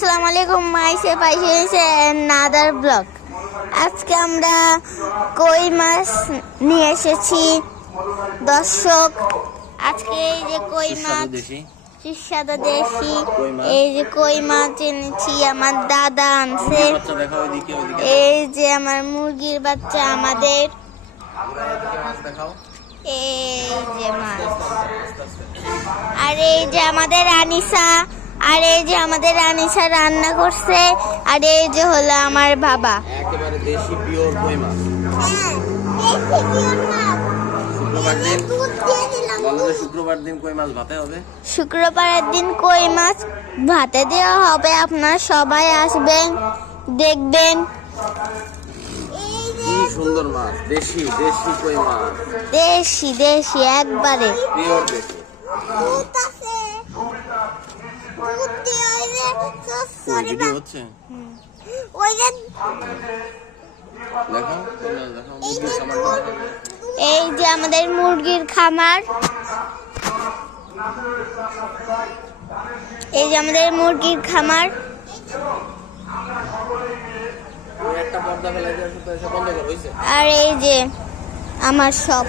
আসসালামু আলাইকুম মাইসে পাইছে নাদার ব্লগ। আজকে আমরা কই মাছ নিয়ে এসেছি দর্শক। আজকে এই যে কই মাছ সুস্বাদু দেশি এই যে কই মাছ এনেছি, আমার দাদা আনছে। এই যে আমার মুরগির বাচ্চা, আমাদের এই যে মাছ, আর এই যে আমাদের আনিসা, আর এই যে আমাদের আনিসা রান্না করছে, আর এই যে হলো আমার বাবা। একেবারে দেশি পিওর কই মাছ। শুক্রবার দিন কই মাছ ভাতে হবে। শুক্রবারের দিন কই মাছ ভাতে দেওয়া হবে। আপনারা সবাই আসবেন, দেখবেন। কি সুন্দর মাছ, দেশি দেশি কই মাছ, দেশি দেশি একবারে পিওর দেশি। ভিডিও হচ্ছে, এই যে আমাদের মুরগির খামার, এই যে আমাদের মুরগির খামার। আর এই যে আমার সব